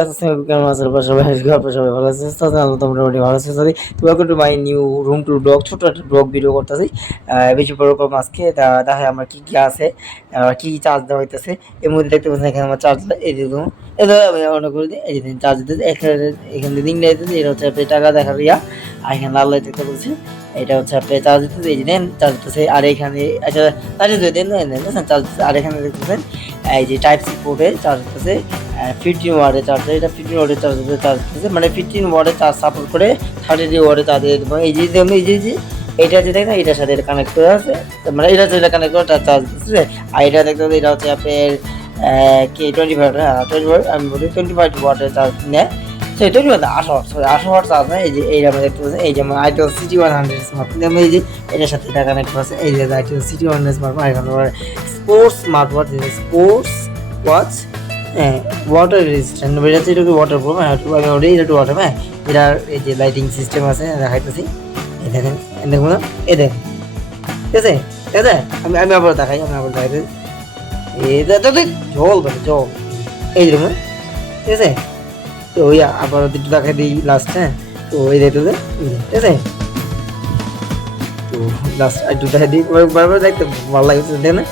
কেমন আছো সবাই? সবাই ভালো আছে? মোটামুটি ভালো আছে। Sorry, welcome to my new room to blog. ছোট একটা ব্লগ ভিডিও করতেছি। বেশি বড় করবো আজকে। দেখা আমার কি কি আছে, কি কি চার্জ দেওয়া হইতেছে। এর মধ্যে দেখতে পাচ্ছেন এখানে আমার চার্জ এই যে আমি অন করে দিই। এই যে চার্জ দিতেছে এখানে লিঙ্ক দিতেছে। এটা হচ্ছে আপনি টাকা দেখার ইয়া। আর এখানে লাল লাইট দেখতে পাচ্ছেন, এটা হচ্ছে আপনি চার্জ দিতেছে। এই যে দেন চার্জ দিতেছে। আর এখানে আচ্ছা চার্জ দিয়ে দেন চার্জ দিতেছে। আর এখানে দেখতেছেন এই যে টাইপ সি পোর্টে চার্জ দিতেছে। 15 ওয়াটের চার্জার, এটা 15 ওয়াটের চার্জার চার্জ দিতেছে, মানে 15 ওয়াটের চার্জ সাপোর্ট করে 33 ওয়াটের চার্জ দিয়ে দেবো। এই যে এইটা যে দেখেন এটার সাথে এটা কানেক্ট করে আছে, মানে এটা সাথে কানেক্ট করে তার চার্জ দিচ্ছে। আর এটা দেখতে এটা হচ্ছে আপনার কি 25, হ্যাঁ 25, আমি বলি 25 ওয়াটের চার্জ নেয়। তো এটা 8 ওয়াট চার্জ নেয়। এই যে এইটা আমরা দেখতে পাচ্ছি, এই যেমন আইটেল সিটি 100 স্মার্টফোন, এই যে এটার সাথে এটা কানেক্ট আছে। এই যে আইটেল সিটি 100 স্মার্টফোন, এখানে sports smart watch, sports watch, হ্যাঁ ওয়াটার রেজিস্ট্যান্ট, এটা হচ্ছে এটা ওয়াটার প্রুফ। হ্যাঁ আমি ওটাই এটা ওয়াটার, হ্যাঁ এটার এই যে লাইটিং সিস্টেম আছে দেখাইতেছি। এই দেখেন দেখুন না, এই দেখেন ঠিক আছে। ঠিক আছে, আমি আবার দেখাই, দেখাইতেছি। এটা তো জল মানে জল, এই দেখুন ঠিক আছে। তো ওই আবার একটু দেখাই দিই লাস্ট, হ্যাঁ তো ওই দেখতে ঠিক আছে। তো লাস্ট একটু দেখাই দিই, বারবার দেখতে ভালো লাগছে, দেখ না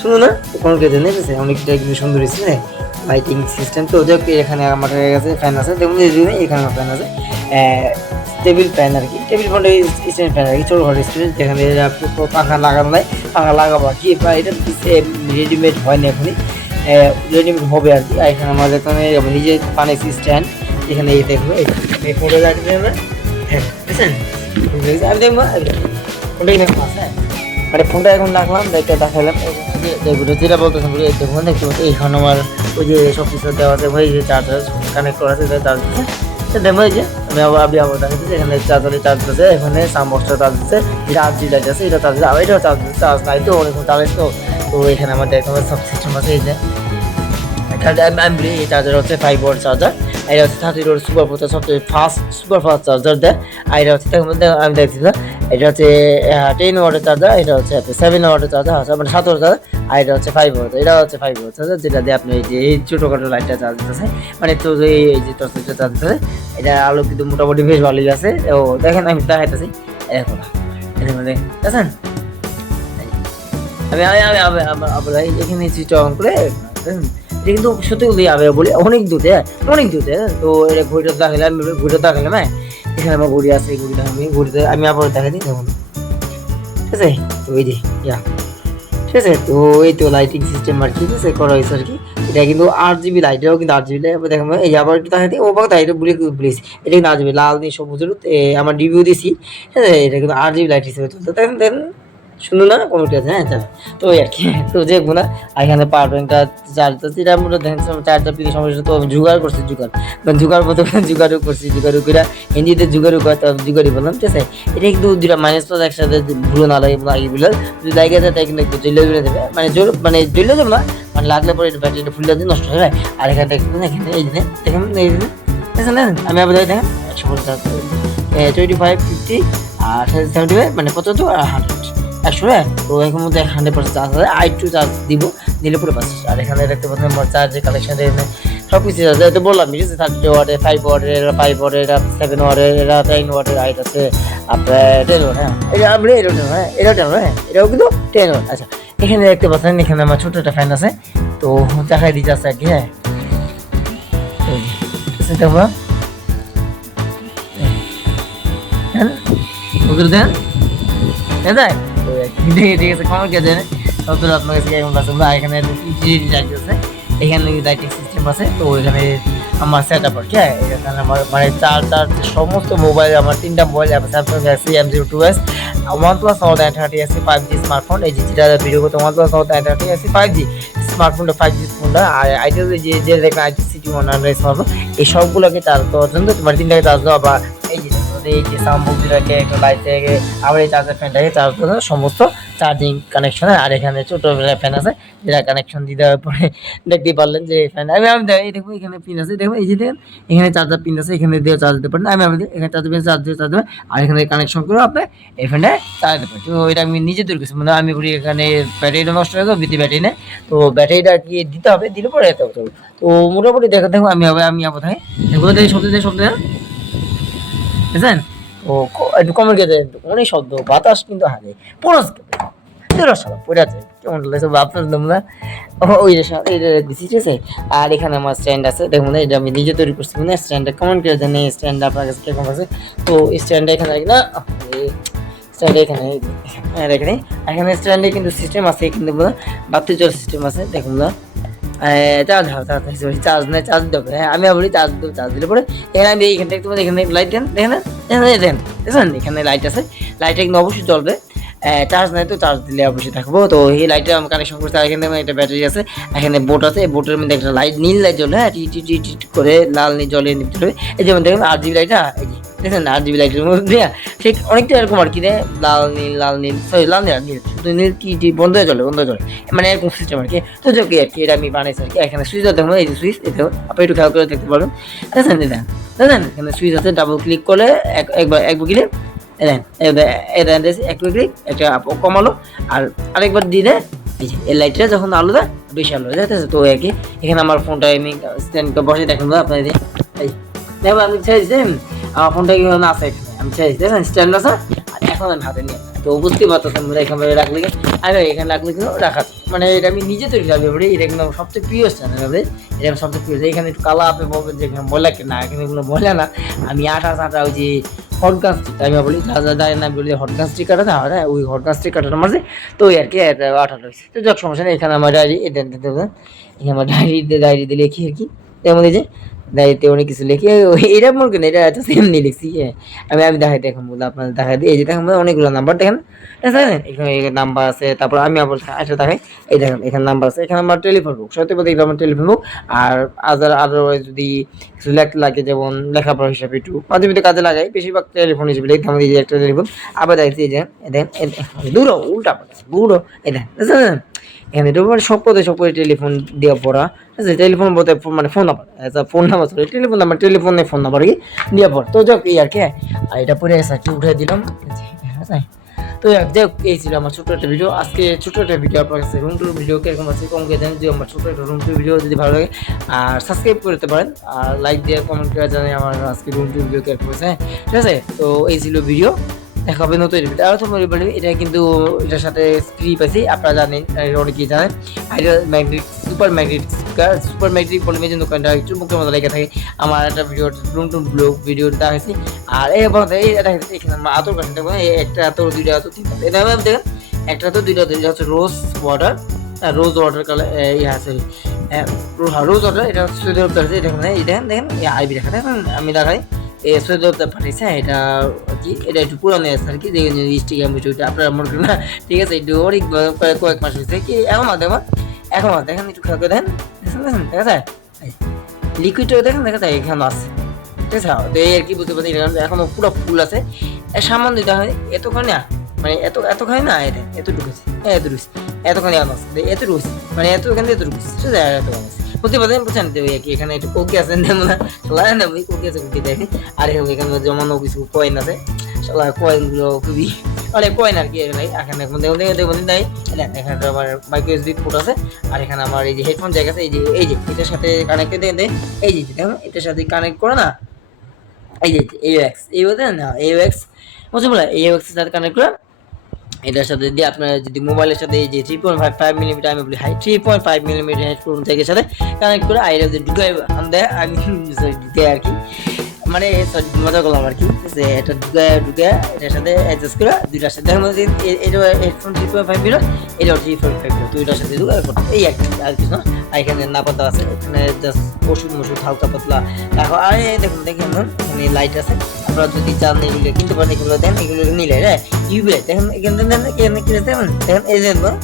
শুনো না কোনো কিছু নেই, ঠিক আছে অনেকটা কিন্তু সুন্দর হয়েছে। হ্যাঁ লাইটিং সিস্টেম তো যাক, এখানে আমার কাছে ফ্যান আছে দেখুন, এখানে আমার ফ্যান আছে, টেবিল ফ্যান আর কি, টেবিল ফ্যান স্ট্যান্ড ফ্যান আর কি, ছোটো ঘর স্ট্যান্ড, যেখানে পাখা লাগানো নাই, পাখা লাগাবো আর কি। এটা রেডিমেড হয়নি এখনই, রেডিমেড হবে আর কি। আর এখানে আমাদের এখানে নিজে বানাইছি স্ট্যান্ড, এখানে এই দেখবো এই ফোটো লাগবে আমরা, হ্যাঁ বুঝছেন আমি দেখবো ফোনটাই দেখবো আছে, মানে ফোনটা এখন রাখলাম, দেখালাম যেটা বলতেছেন দেখুন দেখতে পাচ্ছি। এইখানে আমার ওই যে সব কিছু দেওয়া আছে, ওই যে চার্জার কানেক্ট করা আছে, চার্জ দিচ্ছে দেখবো। এই যে আমি আবার দেখাচ্ছি, এখানে চার্জারে চার্জ দিচ্ছে, এখানে সাউন্ড বক্সটা চার্জ দিচ্ছে, যেটা 8G লাইট আছে এটা চার্জ দিচ্ছে, আর এটাও চার্জ দিচ্ছে, চার্জ নাই তো অনেকক্ষণ চার্জ তো। তো এখানে আমার দেখতে সব সিস্টেম আছে। এই যে এই চার্জার হচ্ছে 5 ওয়াট চার্জার, এটা হচ্ছে 30 ওয়াট সুপার ফাস্ট, সবচেয়ে সুপার ফাস্ট চার্জার দেয়। আর এটা হচ্ছে আমি দেখছি এটা হচ্ছে 10 ওয়াটের চার্জার, এটা হচ্ছে 7 ওয়াটের চার্জার, মানে 7 ওয়াট চার্জার। আর এটা হচ্ছে 5 ওয়াট, এটা হচ্ছে 5 ওয়াট চার্জার, যেটা দিয়ে আপনি এই যে এই ছোটোখাটো লাইটটা চার্জ দিতেছে, মানে তো এই যে টর্চটা চার্জ দিতেছে। এটা আলো কিন্তু মোটামুটি বেশ ভালোই আছে। ও দেখেন আমি দেখাইতেছি, এখন দেখেন আমি এখানে সুইচ অন করে এটা কিন্তু সত্যি বলি আমি বলি অনেক দূরে, অনেক দূরে। তো এটা ঘড়িটা দেখালাম, হ্যাঁ এখানে আমার ঘড়ি আছে, এই ঘড়িটা আমি আবার দেখা দিই দেখুন, ঠিক আছে। তো এই যে ঠিক আছে, তো এই তো লাইটিং সিস্টেম আর কি, ঠিক আছে করা হয়েছে আর কি। এটা কিন্তু 8GB লাইট, এটাও কিন্তু 8GB লাইট দেখেন। এই আবার একটু দেখা দিই, ও বাবা তাই এটা বলিস এটা কিন্তু 8GB, লাল দিয়ে সবুজের আমার রিভিউ দিছি, ঠিক আছে। এটা কিন্তু 8GB লাইট হিসেবে চলছে, দেখেন সুন্দর না কোনো আছে, হ্যাঁ তো ওই আর কি। তো দেখবো না, এখানে পাওয়ার ব্যাংকটা চার্জটা যেটা আমরা দেখেন চার্জার পিছিয়ে সমস্যা, তো আমি জোগাড় করছি, জোগাড় প্রথমে জোগাড়ও করছি, জোগাড়ু করে হিন্দিতে জোগাড়ু করে তো জোগাড়ি বললাম, ঠিক আছে। এটা কিন্তু দুটা মাইনাস প্লাস একসাথে ভুলো না লাগে বলে, যদি লাগে যায় তাই কিন্তু একটু জ্বলে দেবে, মানে জ্বলে দেবে না, মানে লাগলে পরে এটা ব্যাটারিটা ফুলে দিয়ে নষ্ট হয়ে যায়। আর এখানে দেখেন এই যে দেখেন দেখেন আমি আবার দেখেন 25, 50 আর 75, মানে কত তো 100, 100, হ্যাঁ তো এখানে মধ্যে 100% চার্জ আছে, I2 চার্জ দিব, দিলে পুরো 5। আর এখানে দেখতে পাচ্ছেন আমার চার্জের কালেকশন, সব কিছু আছে, তো বললাম ঠিক আছে 30 ওয়াটের, 5 ওয়াটের, 5 ওয়াটের, 7 ওয়াটের, 10 ওয়াটের লাইট আছে, আপনার 10 ওয়াট, হ্যাঁ এটা আপনি এটাও কিন্তু 10 ওয়াট। আচ্ছা এখানে দেখতে পাচ্ছেন, এখানে আমার ছোট একটা ফ্যান আছে, তো দেখাই দিতে আছে আর কি, হ্যাঁ দেখো দেন ঠিক আছে, কমন কে দেন নতুন আপনার কাছে কেমন আছে। এখানে লাইট আছে, এখানে লাইটিং সিস্টেম আছে। তো এখানে আমার সেট আপ আর কি, এখানে আমার মানে চার সমস্ত মোবাইল, আমার 3টা mobile, Samsung Galaxy M02s, OnePlus Nord 930 5G smartphone, এই যেটা ভিডিও করতে OnePlus Nord 930 5G স্মার্টফোনটা, 5G ফোনটা। আর আইটেল যে দেখবেন আইটেল সিটি 100 স্মার্টফোন, এই সবগুলোকে চার্জ দেওয়ার জন্য তোমার 3টাকে চার্জ দেওয়া, বা এই যে আছে এই যে সাউন্ড বক্স দুটাকে একটা লাইট থেকে আবার এই চার্জার ফ্যানটাকে চার্জ করে সমস্ত চার্জিং কানেকশন। আর এখানে ছোট ফ্যান আছে যেটা কানেকশন দিতে হবে পরে দেখতেই পারলেন যে ফ্যান আমি এই দেখবো এখানে পিন আছে, দেখবো এই যে দেখেন এখানে চার্জার পিন আছে, এখানে দিয়ে চার্জ দিতে পারেন। আমি এখানে চার্জার পিন চার্জ দেবেন আর এখানে কানেকশন করে আপনি এই ফ্যানটা চার্জ দিতে পারেন। তো এটা আমি নিজে তৈরি করছি, মানে আমি বলি এখানে ব্যাটারিটা নষ্ট হয়ে যাবে, বিদ্যুৎ ব্যাটারি নেই, তো ব্যাটারিটা কি দিতে হবে, দিলে পরে এত হবে। তো মোটামুটি দেখো আমি আবার থাকে এগুলো দেখি শব্দ বুঝছেন। ও একটু কমের গেছে অনেক শব্দ, বাতাস কিন্তু হারে পরশ পড়ে আছে কেমন লাগছে আপনার তোমরা ওই ঠিক আছে। আর এখানে আমার স্ট্যান্ড আছে, দেখুন এটা আমি নিজে তৈরি করছি, মানে স্ট্যান্ডটা কমেন্ট করে জানি স্ট্যান্ড আপনার কাছে কেমন আছে। তো স্ট্যান্ডটা এখানে না স্ট্যান্ড এখানে স্ট্যান্ডে কিন্তু সিস্টেম আছে, কিন্তু বাতি জল সিস্টেম আছে দেখুন না। চার্জ নেই, চার্জ দিতে হবে। হ্যাঁ আমি বলি চার্জ দেবো, চার্জ দিলে পরে এখানে আমি এইখান থেকে তোমার এখানে লাইট দেন দেখেন এখানে লাইট আছে, লাইটটা কিন্তু অবশ্যই জ্বলবে। চার্জ নাই তো চার্জ দিলে অবশ্যই থাকবো। তো এই লাইটটা আমি কানেকশন করছি, আর এখানে একটা ব্যাটারি আছে, এখানে বোট আছে, এই বোটের মধ্যে একটা লাইট নীল লাইট জ্বলে, হ্যাঁ টি করে লাল নীল জ্বলে নিতে হবে। এই যেমন দেখুন RGB লাইটটা এই যে দেখেন RGB লাইটের মধ্যে ঠিক অনেকটা এরকম আর কি রে, লাল নীল সরি লাল নীল শুধু নীল টি বন্ধ হয়ে চলে মানে এরকম সিস্টেম আর কি। তো যাক আর কি এটা আমি বানাইছি আর কি। এখানে সুইচ দেখুন, এই যে সুইচ এটা আপনি একটু খেয়াল করে দেখতে পারবেন, দেখেন এখানে সুইচ আছে, ডাবল ক্লিক করলে একবার ক্লিক একটু ক্লিক একটা কমালো, আর আরেকবার দিলে এই যে এই লাইটটা যখন আলো দেয় বেশি আলো দেয়। তো একই এখানে আমার ফোনটা আমি স্ট্যান্ড বসে দেখুন আপনার এই দেখুন আমি ছেড়ে দিচ্ছি, আমার ফোনটা কিভাবে আছে আমি ছেড়ে দিচ্ছি, দেখেন স্ট্যান্ড আছে আর এখন আমি হাতে নিয়ে তো বুঝতে পারতেছেন এখানে রাখলে আমি এখানে রাখলে কিন্তু রাখা মানে এটা আমি নিজে তৈরি করবো, এটা কিন্তু সবচেয়ে প্রিয় স্ট্যান্ড হবে, এটা আমি সবচেয়ে প্রিয়। এখানে একটু কালা আপনি বলবেন যে এখানে বলে না, এখানে কোনো বলে না, আমি আটা ওই যে হটগান স্টিক আমি বলি না বলি হটগান স্টিক কাটা না ওই হটগান স্টিক কাটাটা মারছে, তো ওই আর কি আঠাটা হয়েছে। তো যাক সমস্যা নেই, এখানে আমার ডায়েরি এখানে আমার ডায়েরি দিয়ে লিখি আর কি, তেমন এই যে ডায়েরিতে অনেক কিছু লিখি, এটা মনে করেন এটা সেমনি লিখছি। হ্যাঁ আমি দেখাই দেখুন বলে আপনার দেখাই দিই, এই যে দেখেন অনেকগুলো নাম্বার দেখেন এখানে নাম্বার আছে, তারপর আমি আবার দেখাই এই দেখেন এখানে নাম্বার আছে, এখানে আমার টেলিফোন বুক সত্যি বলতে এগুলো আমার টেলিফোন বুক। আর আদারওয়াইজ যদি কিছু লাগে যেমন লেখাপড়া হিসাবে একটু মাঝে মধ্যে কাজে লাগাই, বেশিরভাগ টেলিফোন হিসেবে লিখতে আমাদের এই যে একটা টেলিফোন। আবার দেখছি এই যে দূর উল্টা দূর এই দেখেন এখানে সব পথে টেলিফোন দেওয়া পড়া টেলিফোন বলতে মানে ফোন নাম্বার টেলিফোনে ফোন নাম্বার কি দেওয়া পড়া। তো যাক এই আর কি, আর এটা পরে কি উঠে দিলাম। তো যাক এই ছিল আমার ছোট্ট একটা ভিডিও, আজকে ছোট্ট একটা ভিডিও আপনার কাছে রুম টুর ভিডিও কিরকম আছে কম করে দেন, যে আমার ছোট্ট একটা রুম টুর ভিডিও যদি ভালো লাগে আর সাবস্ক্রাইব করতে পারেন, আর লাইক দিয়ে কমেন্ট করে জানাই আমার আজকে রুম টুর ভিডিও কিরকম হয়েছে। ঠিক আছে, তো এই ছিল ভিডিও, দেখা হবে নতুন ভিডিও। আর তো বলি এটা কিন্তু এটার সাথে স্ক্রিপ্ট আছে, আপনারা জানেন অনেকেই জানেন সুপার ম্যাগনেটিক পলিমের দোকানটা একটু মুখের মতো লেগে থাকে। আমার একটা ভিডিও রুম টুর ব্লগ ভিডিও দেখা হয়েছে, আর এটা এখানে আমার আতর কাছে দেখবো একটা আতর দুইটা আতর তিনটা এটা দেখেন একটা আতর দুইটা হচ্ছে rose water colour sorry rose water, এটা হচ্ছে দেখেন আইবি দেখা দেখেন আমি দেখাই পাঠিয়েছে, এটা কি এটা একটু পুরানো আছে আর কি, ইনস্টাগ্রাম ভিডিওটা আপনারা মনে করেন না। ঠিক আছে, একটু অনেক কয়েক মাস হয়েছে কি এখন দেখেন একটু খেয়াল করে দেখেন দেখা যায় লিকুইডটা দেখেন দেখা যায় এখানে আছে। ঠিক আছে, তো এই আর কি বুঝতে পারছি এখনো পুরো ফুল আছে, সামান্য দিতে হয় এতখানি না, মানে এতখানি না এটা এতটুকু এতখানি আছে এত রয়েছে মানে এখানে এতটুকু বুঝতে পারছেন বুঝছেন। এখানে একটু কোকি আছে কোকি আছে কোকি দেখে, আর এখানে জমানো কিছু কয়েন আছে, কয়েনগুলো খুবই অনেক কয়েন আর কি এখানে নাই। এখানে আমার মাইক্রো এসডি পোর্ট আছে, আর এখানে আমার এই যে হেডফোন জায়গা আছে, এই যে এটার সাথে কানেক্ট দেয় এই যে দেখুন এটার সাথে কানেক্ট করে না, এই যে AUX এই বলতেন না AUX বুঝতে পারলেন, AUX এর সাথে কানেক্ট করে এটার সাথে দিয়ে আপনার যদি মোবাইলের সাথে এই যে 3.5 মিলিমিটার আমি বলি 3.5 মিলিমিটার হেডফোন থেকে সাথে কানেক্ট করে আইরা ঢুকাই দেয় আমি ঢুকে আর কি, মানে মজা করলাম আর কি। এটা ঢুকে এটার সাথে অ্যাডজাস্ট করে দুইটার সাথে দেখুন এটা হেডফোন 3.5 মিটার এটাও 3.5 মিটার দুইটার সাথে ঢুকে এই একটা আর কিছু না। আর এখানে নাপাতা আছে, এখানে জাস্ট ওষুধ হালকা পাতলা দেখো। আর দেখুন এখানে লাইট আছে, আপনারা যদি চান এগুলো কিনতে পারেন, এগুলো দেন এগুলো নিলে হ্যাঁ ইউবি লাইট দেখেন এখানে দেখেন এই দেখুন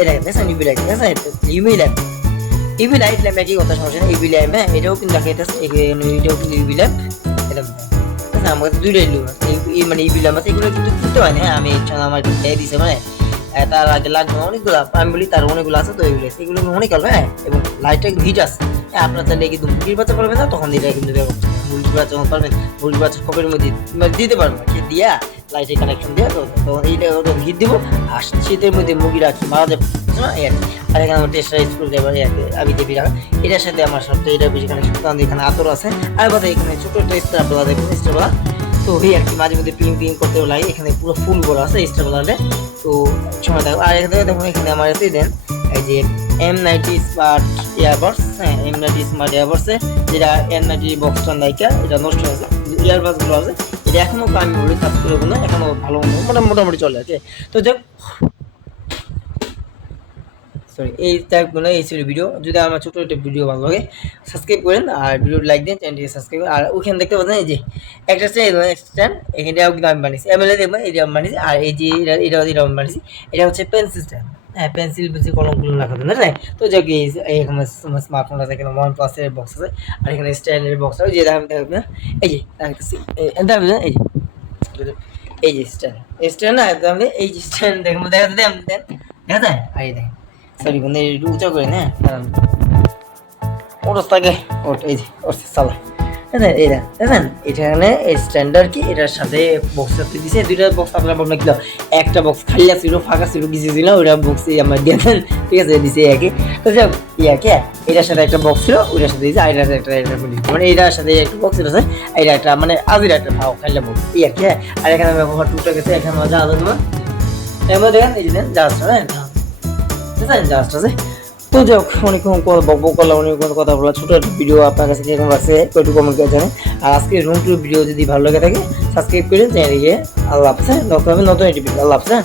এটা দেখেন ইউবি লাইট ঠিক আছে, ইউবি লাইট একই কথা সমস্যা নেই ইউবি ল্যাম্প, হ্যাঁ এটাও কিন্তু দেখা যাচ্ছে এটাও কিন্তু ইউবি ল্যাম্প আছে আমার কাছে দুইটাই লুম আছে এই মানে এই বিল আছে, এগুলো কিন্তু কিনতে হয় না। হ্যাঁ আমি আমার দিয়ে দিছে মানে তার আগে লাগবে অনেকগুলো, আমি বলি তার অনেকগুলো আছে তো এগুলো এগুলো অনেক আলো। হ্যাঁ এবং লাইটটা একটু হিট আছে। হ্যাঁ আপনার চাইলে কিন্তু মুরগির বাচ্চা পারবেন না, তখন এটা কিন্তু মুরগির বাচ্চা যখন পারবেন মুরগির বাচ্চা খপের মধ্যে দিতে পারবেন কি দিয়া লাইটের কানেকশন দেওয়া, তো তখন এইটা হিট দিব। আর শীতের মধ্যে মুরগি রাখি মারা যাবে না এই আর কি। আর এখানে আমার টেস্টার স্ক্রু ড্রাইভার আমি দিয়ে রাখা, এটার সাথে আমার সবচেয়ে এটা বেশি কানেকশন, কারণ এখানে আতর আছে। আর কথা এখানে ছোট একটা স্টারবেলা দেখুন, স্টারবেলা তো এই আর কি মাঝে মধ্যে পিং করতেও লাগে। এখানে পুরো ফুল বড় আছে স্টারবেলারে, তো সময় থাকবে। আর এখানে দেখুন এখানে আমার এতেই দেন এই যে M90 স্মার্ট ইয়ারবাডস। হ্যাঁ M90 স্মার্ট ইয়ারবাডসে যেটা M90 বক্সটা নাইকা এটা নষ্ট হয়েছে, ইয়ারবাডসগুলো আছে এটা এখনো আমি বলি কাজ করবো না, এখনো ভালো মোটামুটি চলে আছে। তো যাক সরি এই টাইপগুলো এই ছিল ভিডিও। যদি আমার ছোটো একটা ভিডিও ভালো লাগে সাবস্ক্রাইব করেন আর ভিডিও লাইক দেন, চ্যানেলটিকে সাবস্ক্রাইব করেন। আর ওখানে দেখতে পাচ্ছেন এই যে একটা স্ট্যান্ড এখানটাও কিন্তু আমি বানিয়েছি, এমএলএ দেখবেন এটা আমি বানিয়েছি। আর এই যে এটা আমি বানিয়েছি, এটা হচ্ছে পেন্সিল স্ট্যান্ড। হ্যাঁ পেন্সিল কলমগুলো রাখাতে না তাই। তো যাক এখানে স্মার্টফোন আছে, এখানে OnePlus-এর বক্স আছে, আর এখানে স্ট্যান্ডের বক্স আছে যে দেখবেন এই যে এই যে এই যে স্ট্যান্ড না এই যে স্ট্যান্ড দেখবেন দেখা যায়। আর এই দেখেন সরি বন্ধু একটু উঁচা করে না, কারণ ওটা থাকে ওটা এই যে ওটা চালা এইটা দেখেন এখানে স্ট্যান্ডার্ড কি এটার সাথে বক্স দিছে দুইটা বক্স। আপনার বলবেন কি একটা বক্স খাইয়া ছিল ফাঁকা ছিল কিছু ছিল ওইটা বক্সে আমরা দিয়ে দেন, ঠিক আছে দিছে একে। তো যাক ইয়াকে এটার সাথে একটা বক্স ছিল ওইটার সাথে দিয়েছে, আর এটার একটা মানে এটার সাথে একটা বক্স আছে, এটা একটা মানে আজির একটা ভাও খাইলে বক্স ইয়াকে। আর এখানে ব্যবহার টুকটা গেছে, এখানে জাহাজ এর মধ্যে দেখেন এই যে জাহাজটা হ্যাঁ জাহাজটা আছে। তো যাক অনেকক্ষণ বকবক করলাম, অনেকক্ষণ কথা বলা, ছোটো একটা ভিডিও আপনার কাছে কিরকম লাগছে একটু কমেন্ট করে জানেন। আর আজকে রুম টুর ভিডিও যদি ভালো লাগে থাকে সাবস্ক্রাইব করেন চ্যানেলকে। আল্লাহ হাফেজ, নতুন একটি ভিডিও। আল্লাহ হাফেজ।